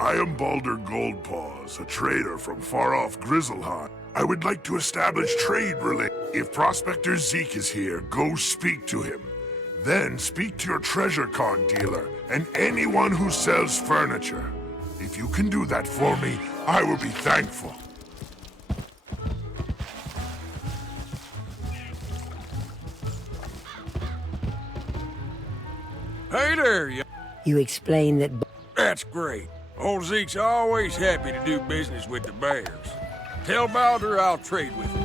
I am Balder Goldpaws, a trader from far-off Grizzleheim. I would like to establish trade relations. If Prospector Zeke is here, go speak to him. Then speak to your treasure card dealer and anyone who sells furniture. If you can do that for me, I will be thankful. Hey there, You explain that... That's great. Old Zeke's always happy to do business with the bears. Tell Balder I'll trade with him.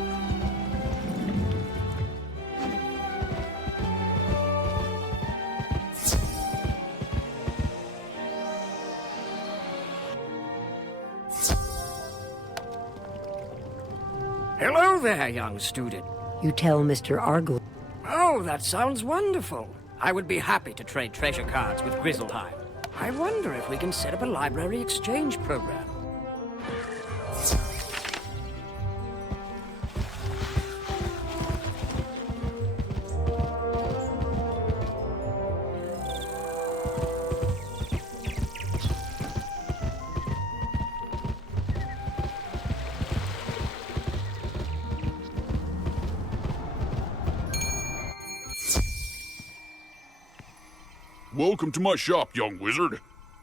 Hello there, young student. You tell Mr. Argle... Oh, that sounds wonderful. I would be happy to trade treasure cards with Grizzleheim. I wonder if we can set up a library exchange program. Welcome to my shop, young wizard.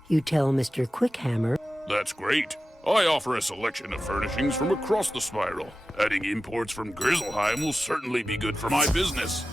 You tell Mr. Quickhammer... That's great. I offer a selection of furnishings from across the spiral. Adding imports from Grizzleheim will certainly be good for my business.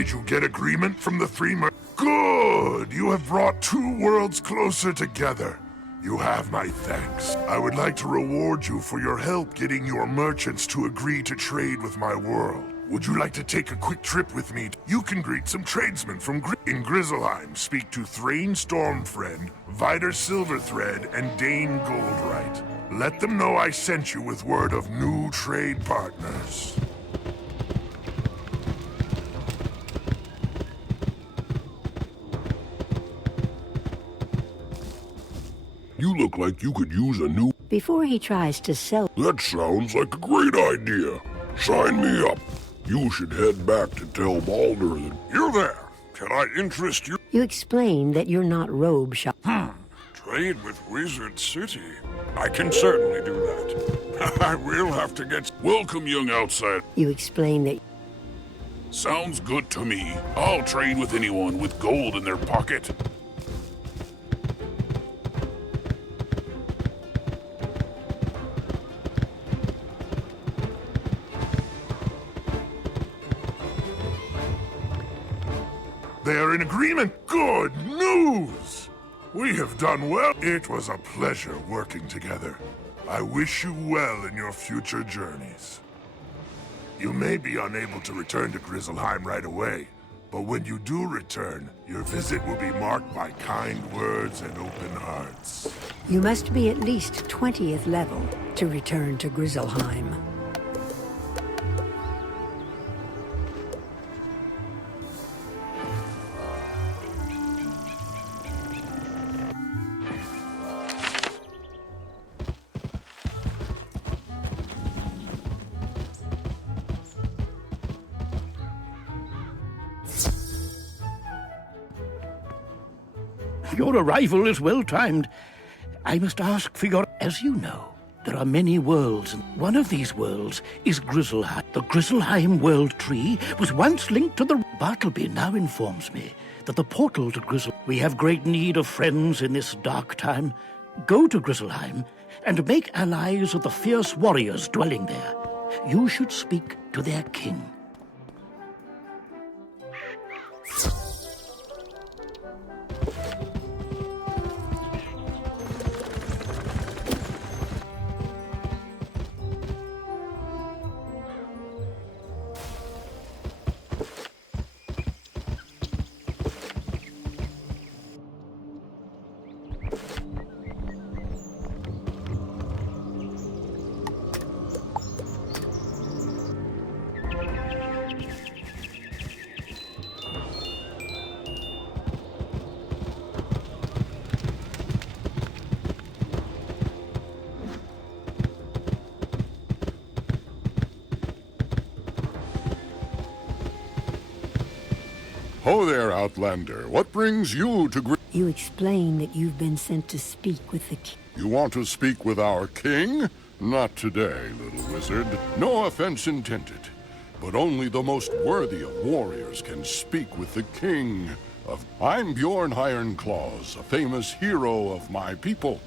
Did you get agreement from the three Good! You have brought two worlds closer together. You have my thanks. I would like to reward you for your help getting your merchants to agree to trade with my world. Would you like to take a quick trip with me? You can greet some tradesmen from in Grizzleheim. Speak to Thrain Stormfriend, Vider Silverthread, and Dane Goldright. Let them know I sent you with word of new trade partners. You look like you could use a new... Before he tries to sell... That sounds like a great idea. Sign me up. You should head back to tell Balder that... You there! Can I interest you? You explain that you're not robe shop... Trade with Wizard City? I can certainly do that. I will have to get... Welcome, young outsider. You explain that... Sounds good to me. I'll trade with anyone with gold in their pocket. They are in agreement. Good news! We have done well. It was a pleasure working together. I wish you well in your future journeys. You may be unable to return to Grizzleheim right away, but when you do return, your visit will be marked by kind words and open hearts. You must be at least 20th level to return to Grizzleheim. Your arrival is well timed. I must ask for your... As you know, there are many worlds, and one of these worlds is Grizzleheim. The Grizzleheim world tree was once linked to the... Bartleby now informs me that the portal to Grizzle... We have great need of friends in this dark time. Go to Grizzleheim and make allies of the fierce warriors dwelling there. You should speak to their king. Oh there, Outlander. What brings you to You explain that you've been sent to speak with the king. You want to speak with our king? Not today, little wizard. No offense intended. But only the most worthy of warriors can speak with the king of... I'm Bjorn Ironclaws, a famous hero of my people.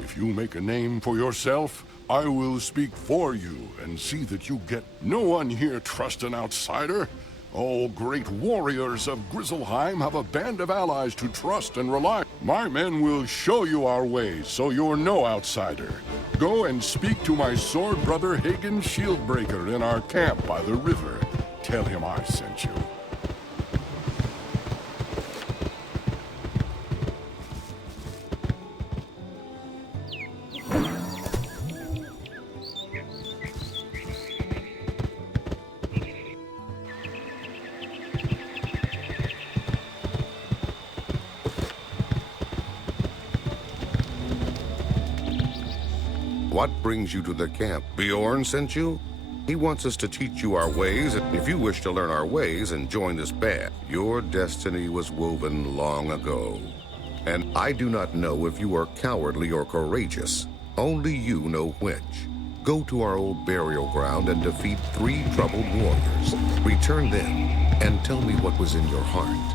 If you make a name for yourself, I will speak for you and see that you get... No one here trusts an outsider. All great warriors of Grizzleheim have a band of allies to trust and rely. My men will show you our ways, so you're no outsider. Go and speak to my sword brother Hagen Shieldbreaker in our camp by the river. Tell him I sent you. What brings you to the camp? Bjorn sent you? He wants us to teach you our ways. If you wish to learn our ways and join this band, your destiny was woven long ago. And I do not know if you are cowardly or courageous. Only you know which. Go to our old burial ground and defeat 3 troubled warriors. Return then and tell me what was in your heart.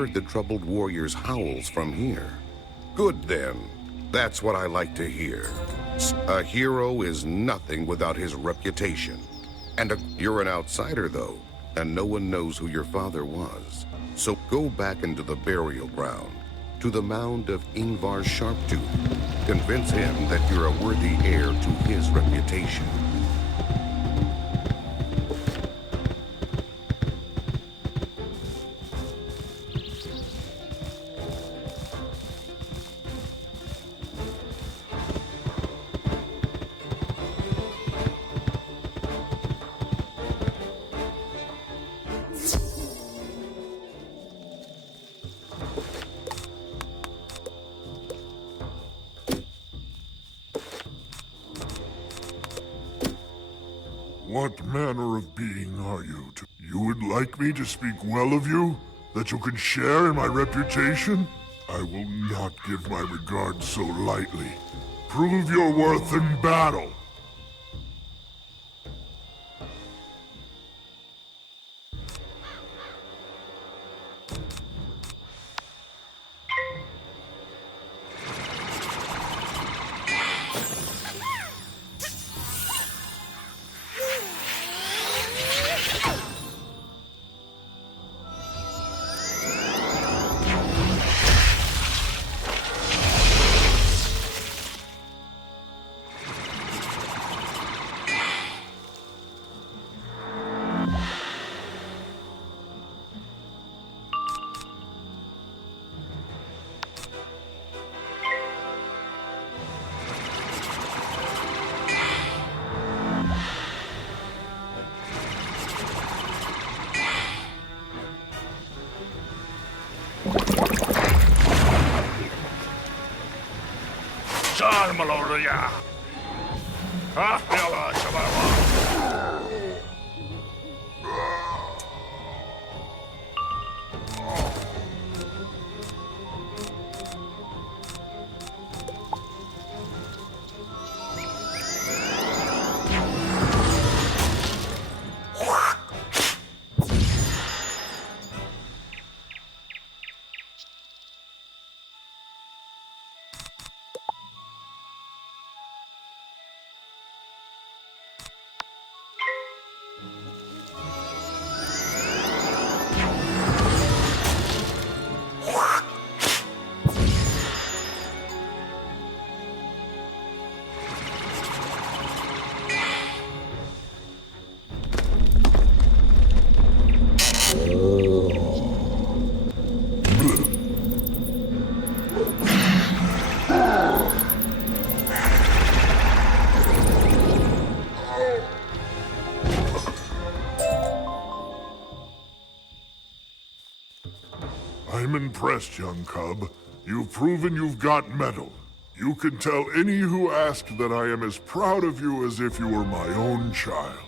heard the troubled warrior's howls from here. Good then. That's what I like to hear. A hero is nothing without his reputation. And you're an outsider, though, and no one knows who your father was. So go back into the burial ground, to the mound of Ingvar Sharptooth. Convince him that you're a worthy heir to his reputation. What manner of being are you? You would like me to speak well of you? That you can share in my reputation? I will not give my regard so lightly. Prove your worth in battle. Sarmaloria. Ahjala Savarstaad. I'm impressed, young cub. You've proven you've got mettle. You can tell any who ask that I am as proud of you as if you were my own child.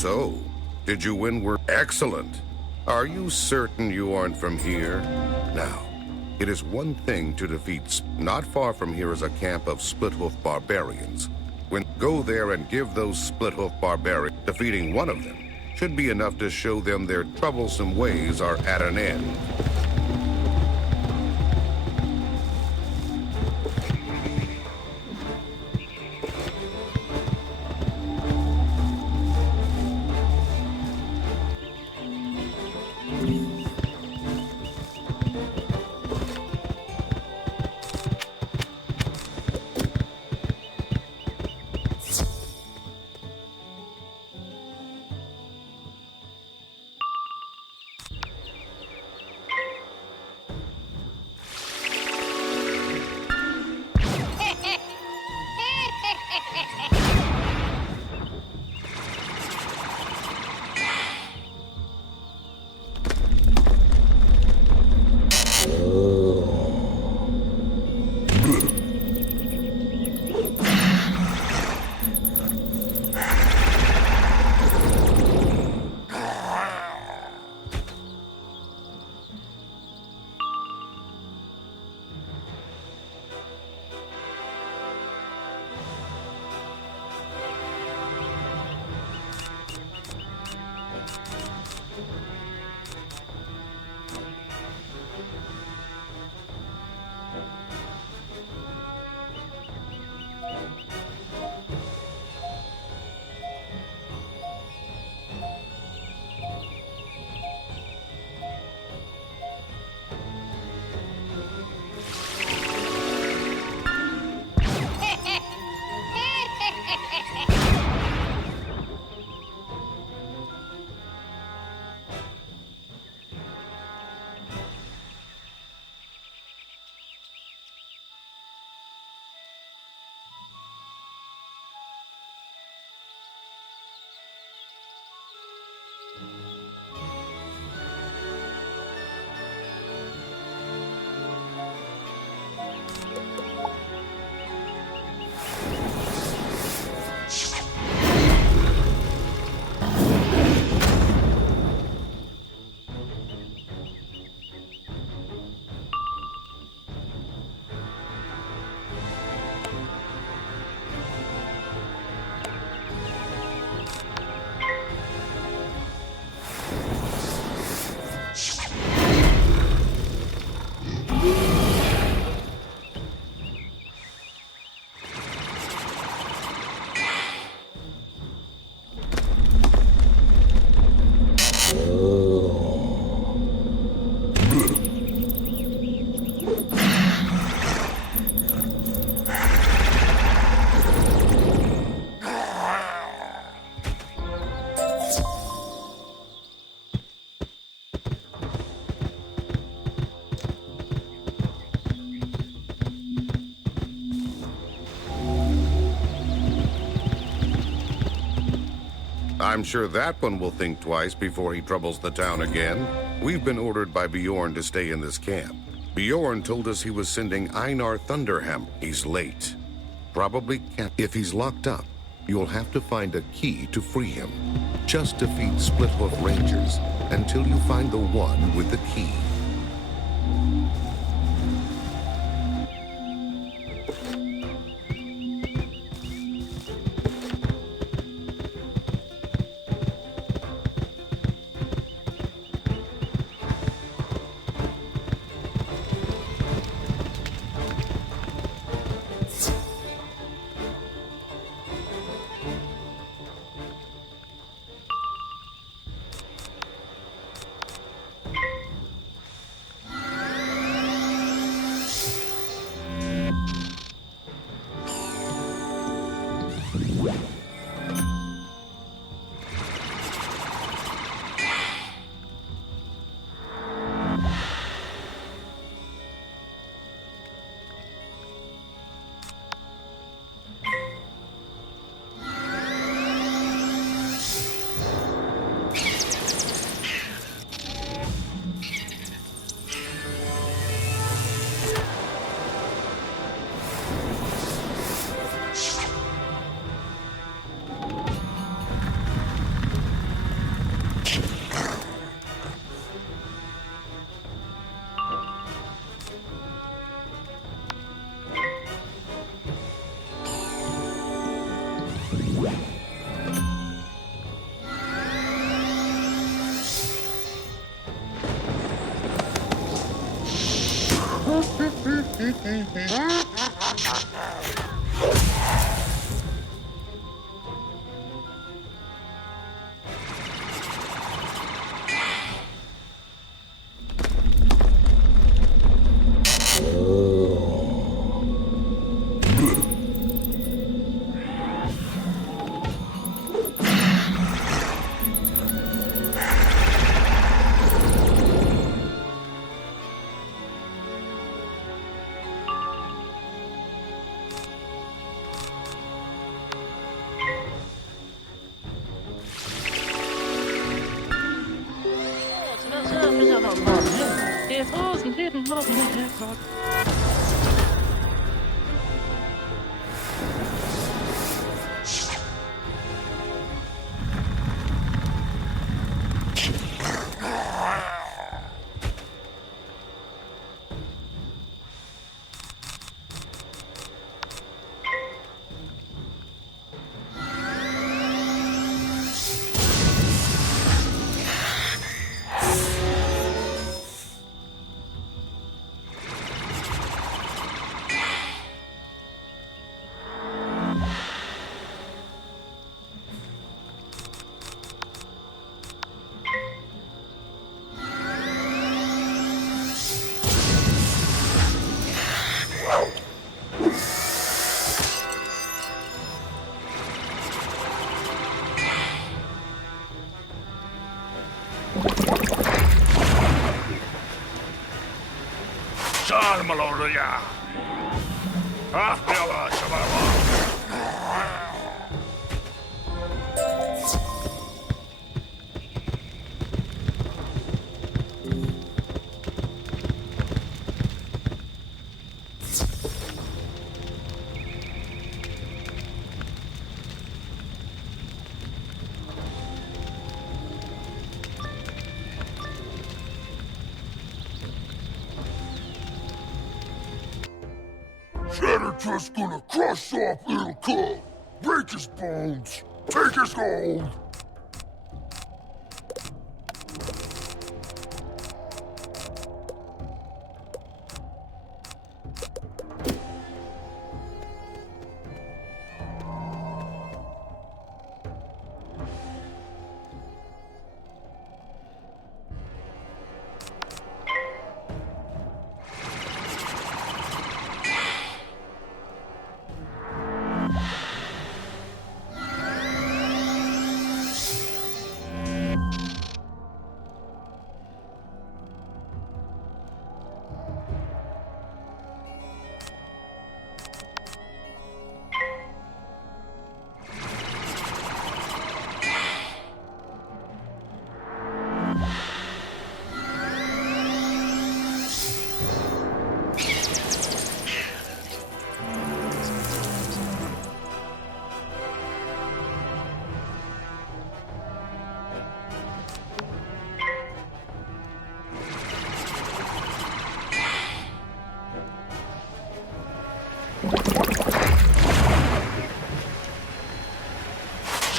So, did you win word? Excellent. Are you certain you aren't from here? Now, it is one thing to defeat. Not far from here is a camp of split-hoof barbarians. Go there and give those split-hoof barbarians. Defeating one of them should be enough to show them their troublesome ways are at an end. I'm sure that one will think twice before he troubles the town again. We've been ordered by Bjorn to stay in this camp. Bjorn told us he was sending Einar Thunderhammer. He's late. Probably can't. If he's locked up, you'll have to find a key to free him. Just defeat Split-Hoof Rangers until you find the one with the key. Sarmaloria. Ahtiala Savarstaad. Shattertrust's gonna crush off little cub, break his bones, take his gold.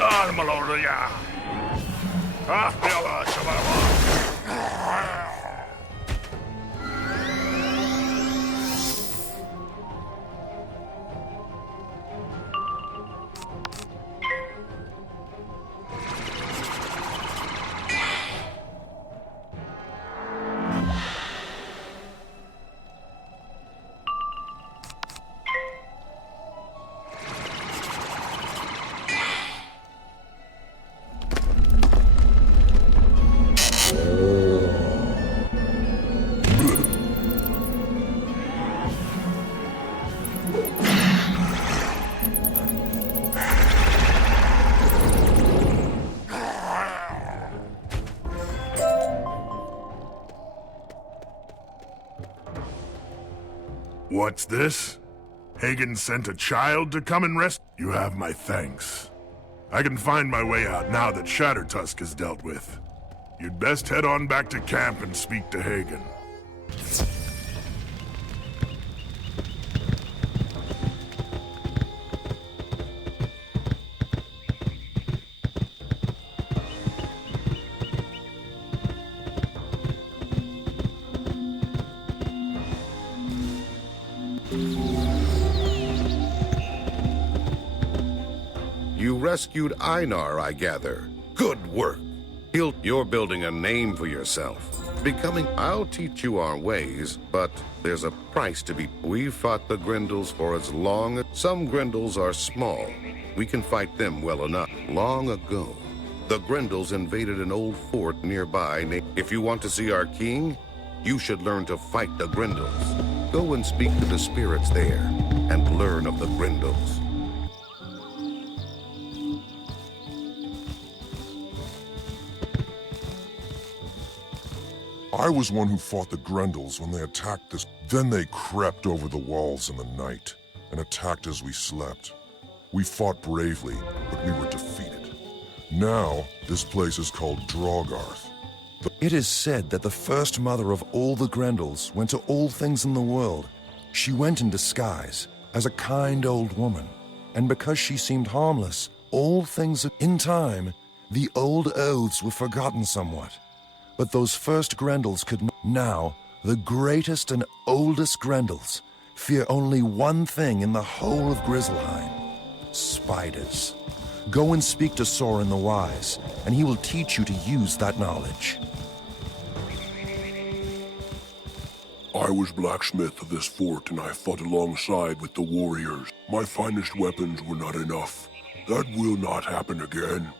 Sarmaloria. Ahtiala Savarstaad. What's this? Hagen sent a child to come and rescue? You have my thanks. I can find my way out now that Shattertusk is dealt with. You'd best head on back to camp and speak to Hagen. rescued Einar, I gather. Good work. You're building a name for yourself. I'll teach you our ways, but there's a price to be. We've fought the Grendels for as long as... Some Grendels are small. We can fight them well enough. Long ago, the Grendels invaded an old fort nearby. If you want to see our king, you should learn to fight the Grendels. Go and speak to the spirits there, and learn of the Grendels. I was one who fought the Grendels when they attacked this. Then they crept over the walls in the night and attacked as we slept. We fought bravely, but we were defeated. Now, this place is called Drogarth. It is said that the first mother of all the Grendels went to all things in the world. She went in disguise as a kind old woman, and because she seemed harmless, all things in time, the old oaths were forgotten somewhat. But those first Grendels could not. Now, the greatest and oldest Grendels fear only one thing in the whole of Grizzleheim: spiders. Go and speak to Soren the Wise, and he will teach you to use that knowledge. I was blacksmith of this fort, and I fought alongside with the warriors. My finest weapons were not enough. That will not happen again.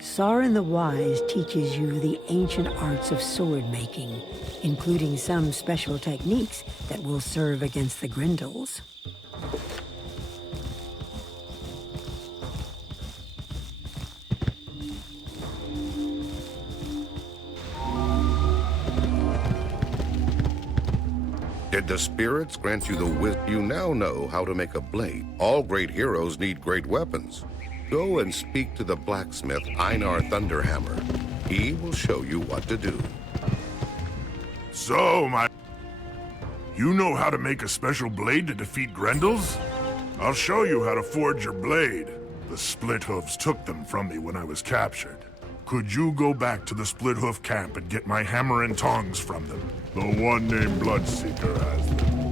Soren the Wise teaches you the ancient arts of sword making, including some special techniques that will serve against the Grendels. Did the spirits grant you the wisdom? You now know how to make a blade. All great heroes need great weapons. Go and speak to the blacksmith, Einar Thunderhammer. He will show you what to do. So, you know how to make a special blade to defeat Grendels? I'll show you how to forge your blade. The Splithooves took them from me when I was captured. Could you go back to the Splithoof camp and get my hammer and tongs from them? The one named Bloodseeker has them.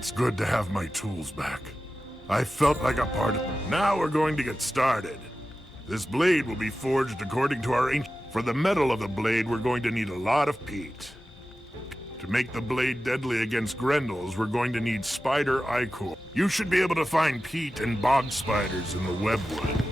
It's good to have my tools back. I felt like a part of... Now we're going to get started. This blade will be forged according to our ancient... For the metal of the blade, we're going to need a lot of peat. To make the blade deadly against Grendels, we're going to need spider ichor. You should be able to find peat and bog spiders in the webwood.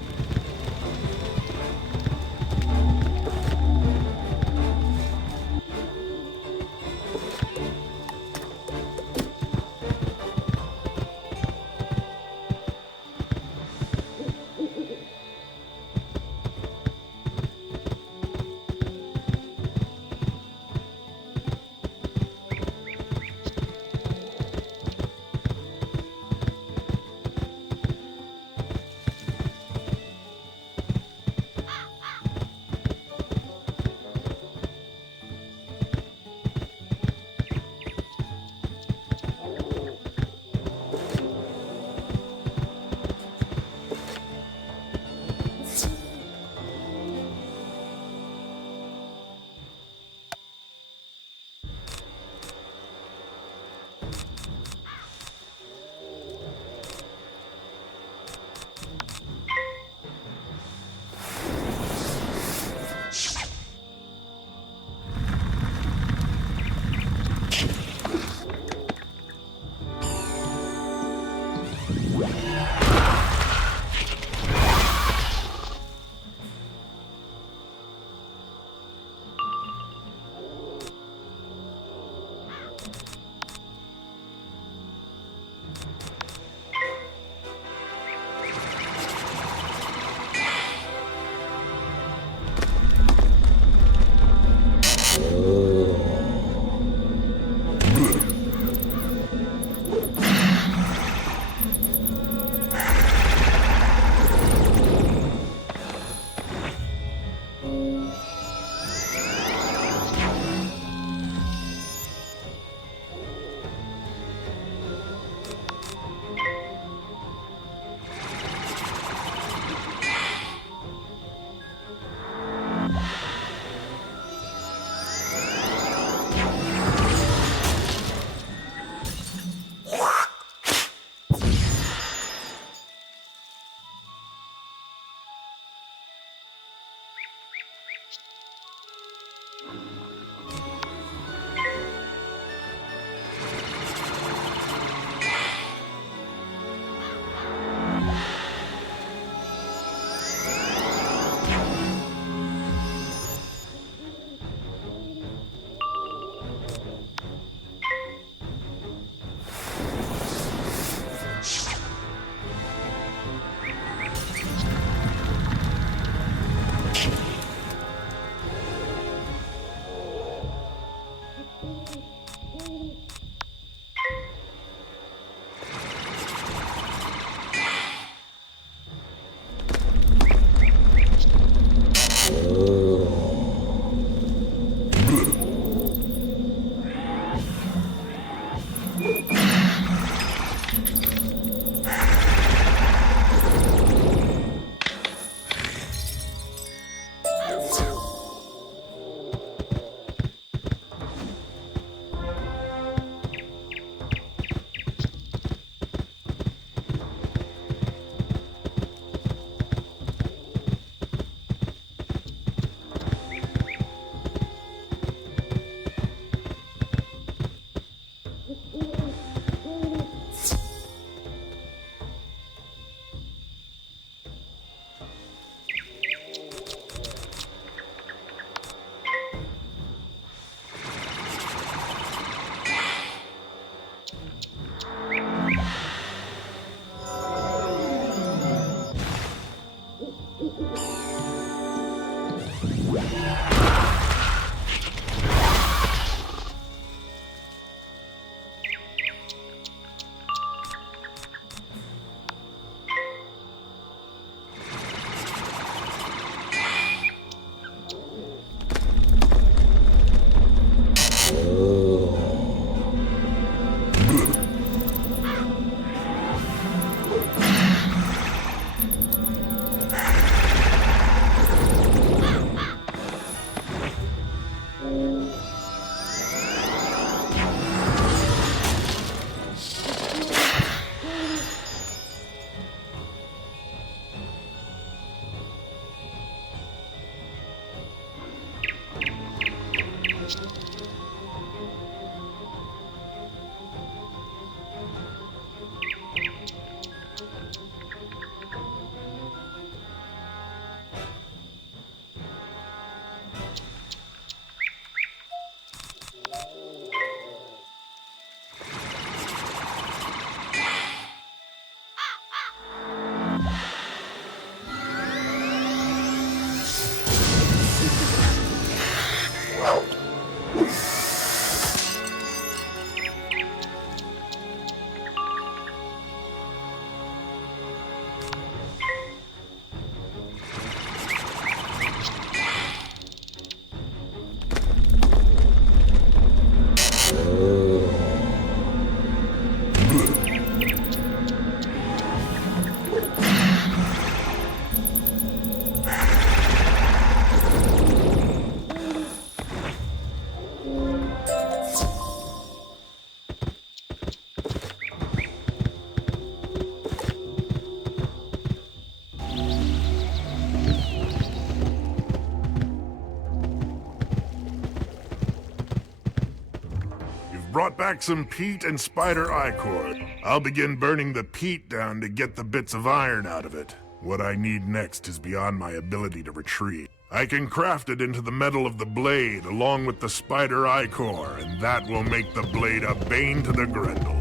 Brought back some peat and spider ichor. I'll begin burning the peat down to get the bits of iron out of it. What I need next is beyond my ability to retrieve. I can craft it into the metal of the blade along with the spider ichor, and that will make the blade a bane to the Grendels.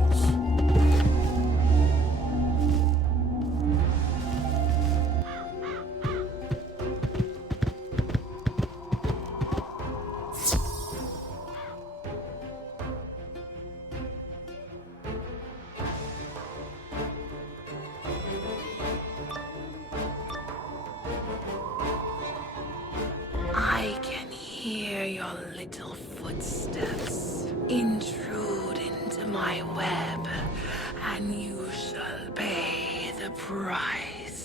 I can hear your little footsteps intrude into my web, and you shall pay the price.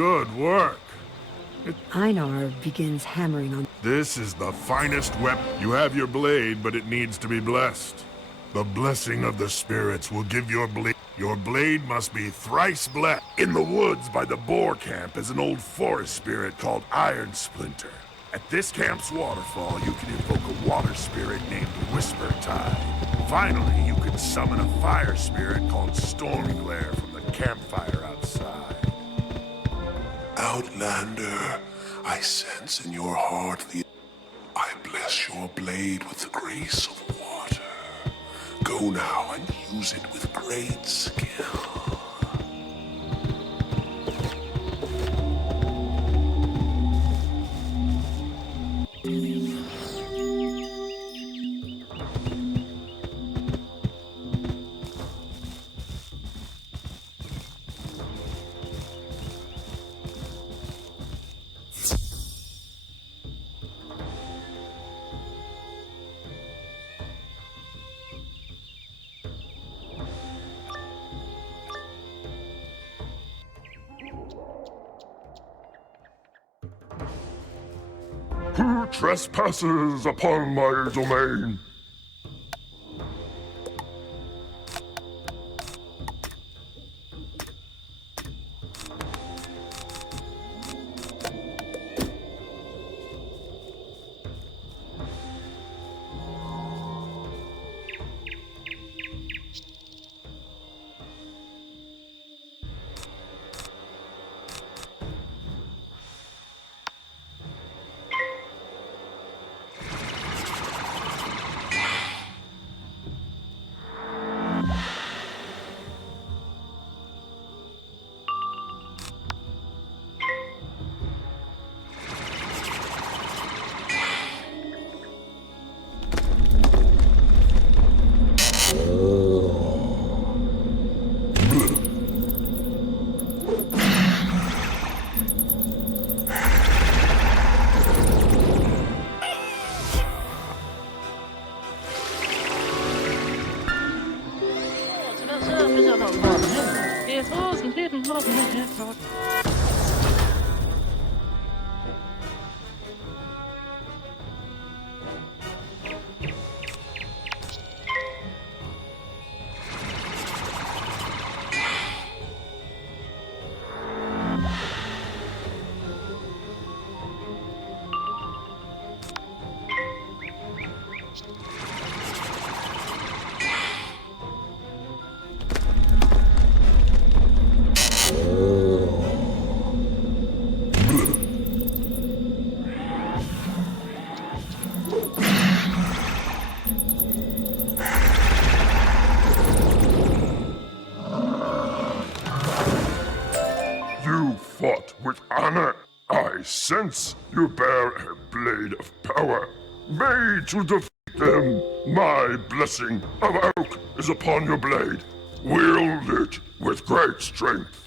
Good work. Einar begins hammering on... This is the finest weapon. You have your blade, but it needs to be blessed. The blessing of the spirits will give your blade... Your blade must be thrice blessed. In the woods by the boar camp is an old forest spirit called Iron Splinter. At this camp's waterfall, you can invoke a water spirit named Whisper Tide. Finally, you can summon a fire spirit called Storm Glare from the campfire outside. Outlander, I sense in your heart the... I bless your blade with the grace of water. Go now and use it with great skill. Who trespasses upon my domain? Fought with honor. I sense you bear a blade of power. Made to defeat them. My blessing of oak is upon your blade. Wield it with great strength.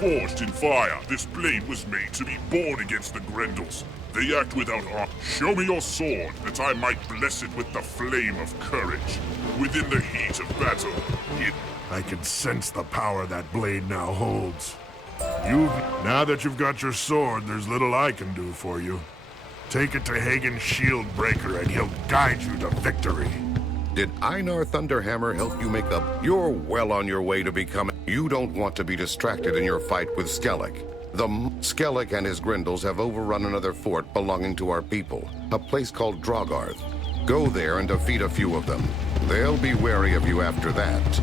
Forged in fire, this blade was made to be born against the Grendels. They act without arm. Show me your sword, that I might bless it with the flame of courage. Within the heat of battle, I can sense the power that blade now holds. Now that you've got your sword, there's little I can do for you. Take it to Hagen's shield breaker and he'll guide you to victory. Did Einar Thunderhammer help you make up? You're well on your way to becoming... You don't want to be distracted in your fight with Skellek. Skellek and his Grendels have overrun another fort belonging to our people, a place called Drogarth. Go there and defeat a few of them. They'll be wary of you after that.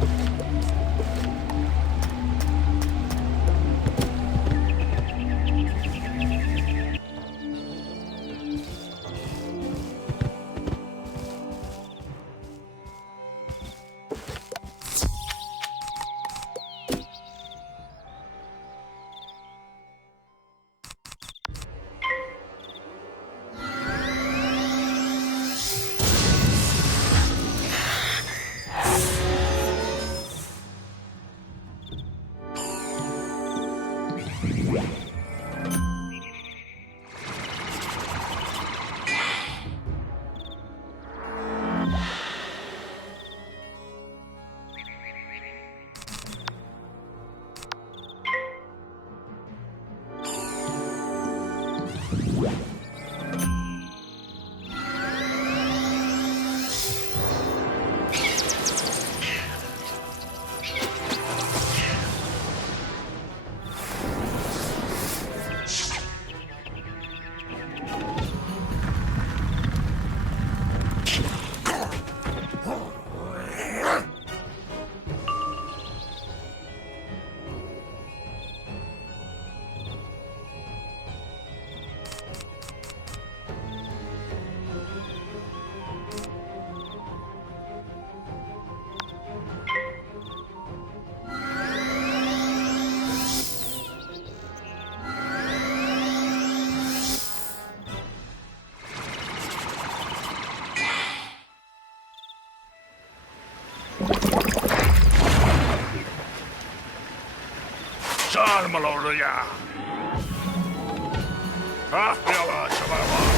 Marmaloria. Ah, yalla, shababa.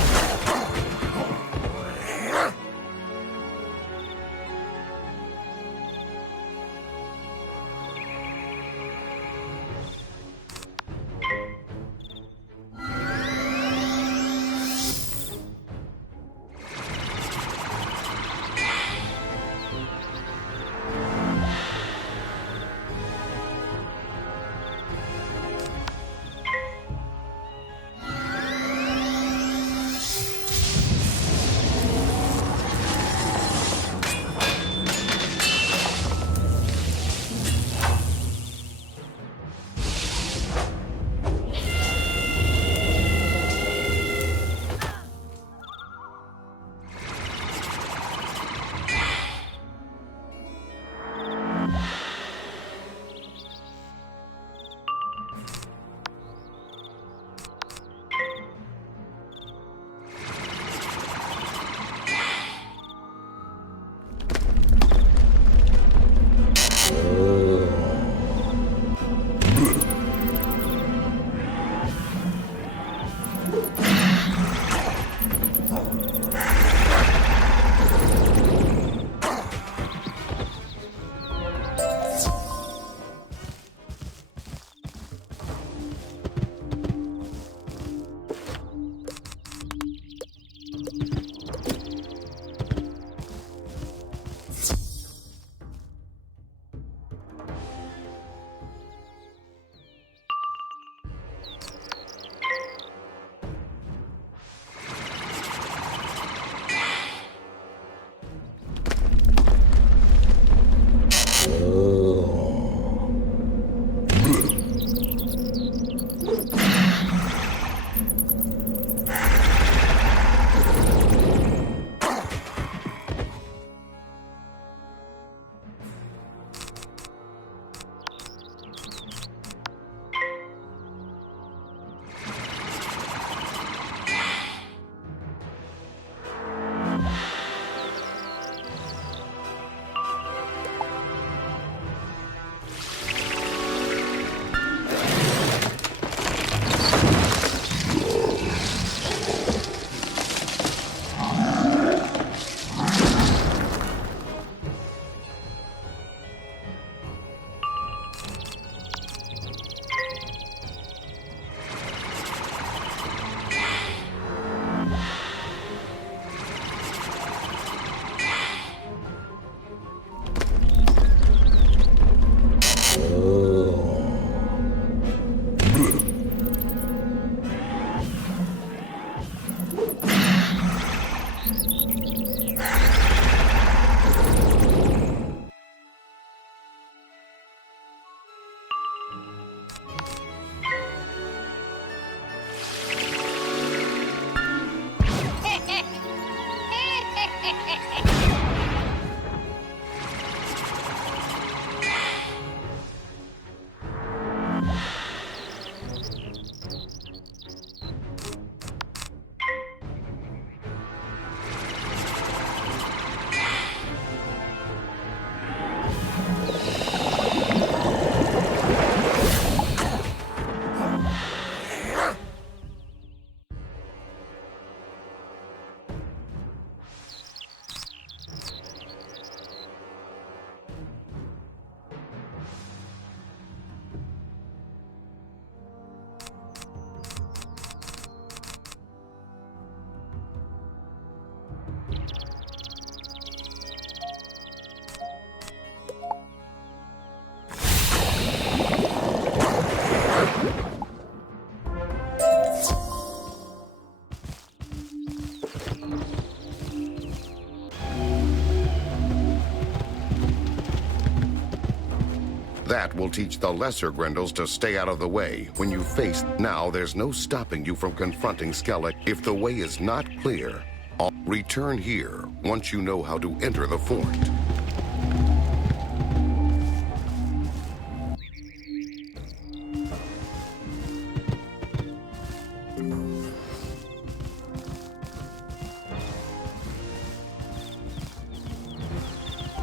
That will teach the lesser Grendels to stay out of the way. When you face now, there's no stopping you from confronting Skellek. If the way is not clear, I'll return here once you know how to enter the fort.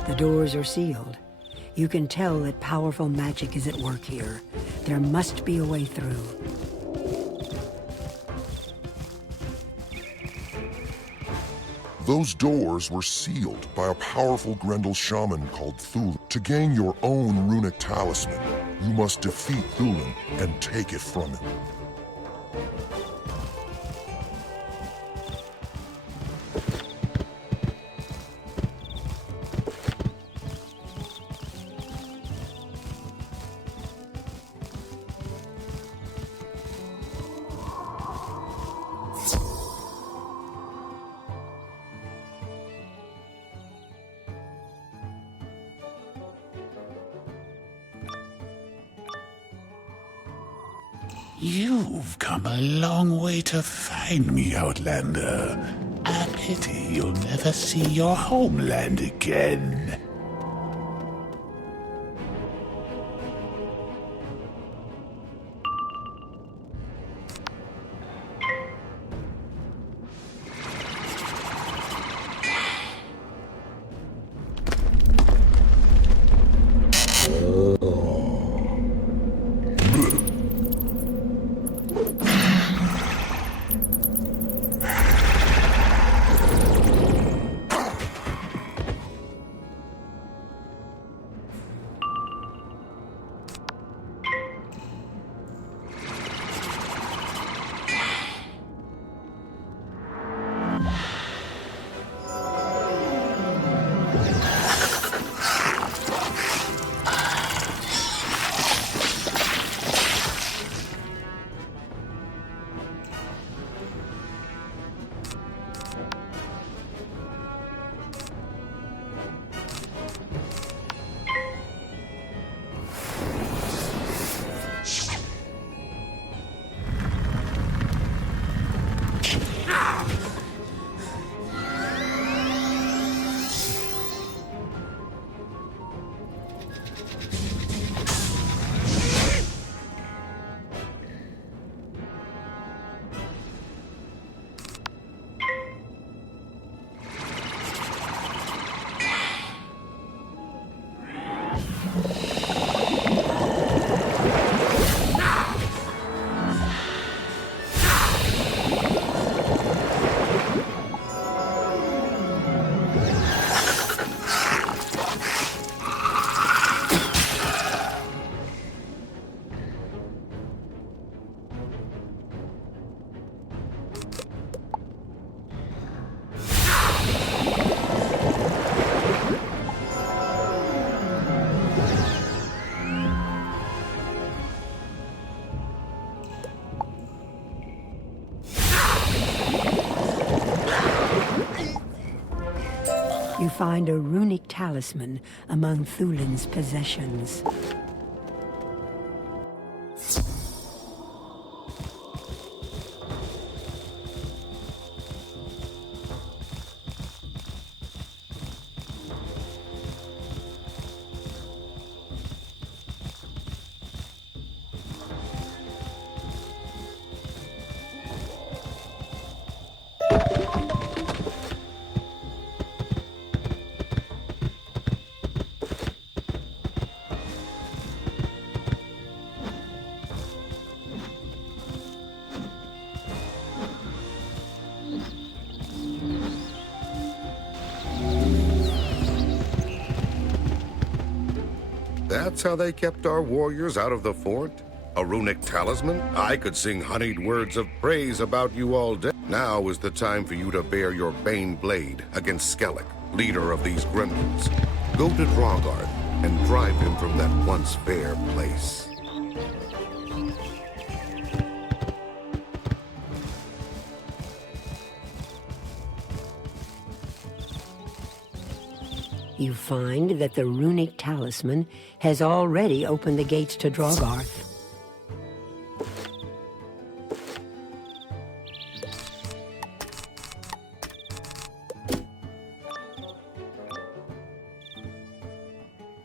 The doors are sealed. You can tell that powerful magic is at work here. There must be a way through. Those doors were sealed by a powerful Grendel shaman called Thulin. To gain your own runic talisman, you must defeat Thulin and take it from him. You've come a long way to find me, Outlander. A pity you'll never see your homeland again. You find a runic talisman among Thulin's possessions. That's how they kept our warriors out of the fort? A runic talisman? I could sing honeyed words of praise about you all day. Now is the time for you to bear your Bane blade against Skellek, leader of these gremlins. Go to Draugard and drive him from that once fair place. You find that the runic talisman has already opened the gates to Draugard.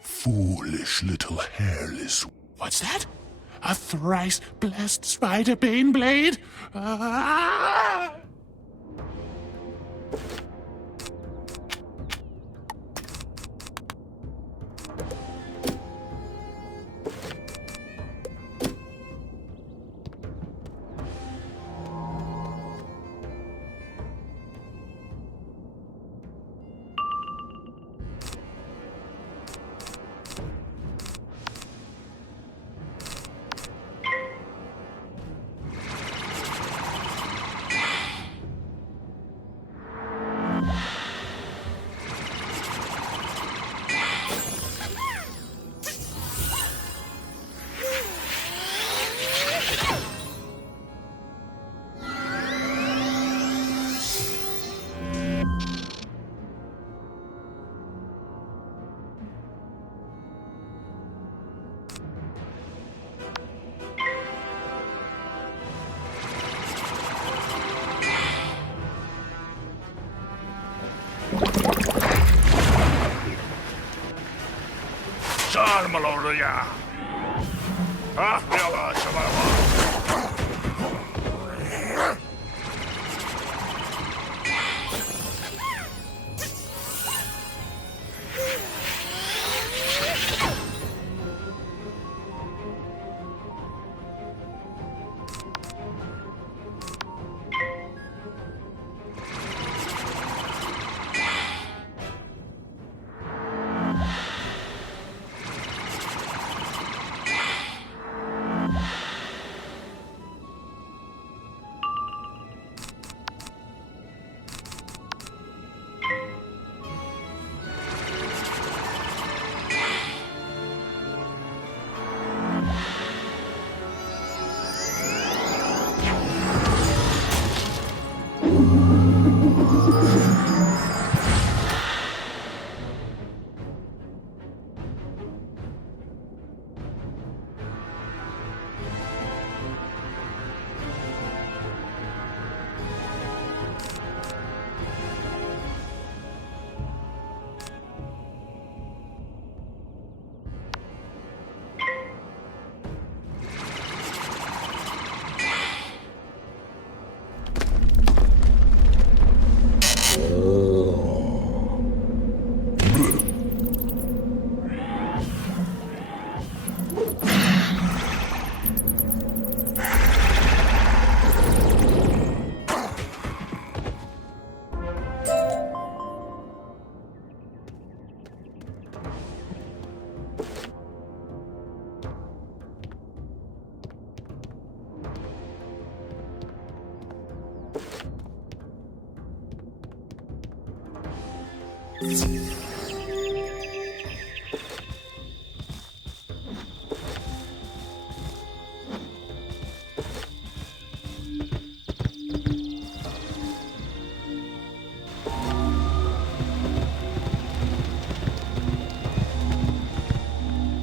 Foolish little hairless. What's that? A thrice blessed spider bane blade? Ah! Salmaloria. Ah, yalla, shalama.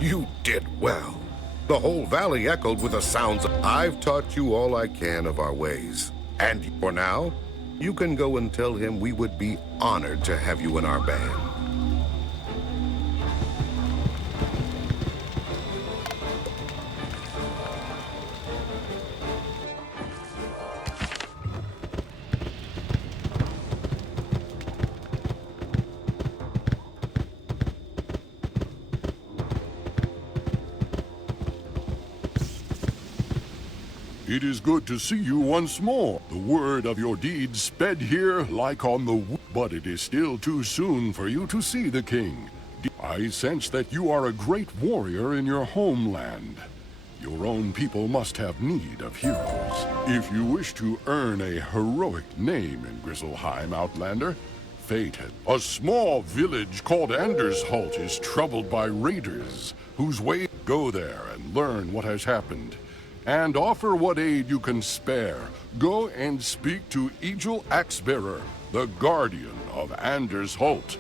You did well. The whole valley echoed with the sounds of... I've taught you all I can of our ways. And for now, you can go and tell him we would be honored to have you in our band. It is good to see you once more. The word of your deeds sped here like on the but it is still too soon for you to see the king. I sense that you are a great warrior in your homeland. Your own people must have need of heroes. If you wish to earn a heroic name in Grizzleheim, Outlander, fate had... A small village called Andersholt is troubled by raiders, whose way... Go there and learn what has happened. And offer what aid you can spare. Go and speak to Egil Axebearer, the guardian of Andersholt.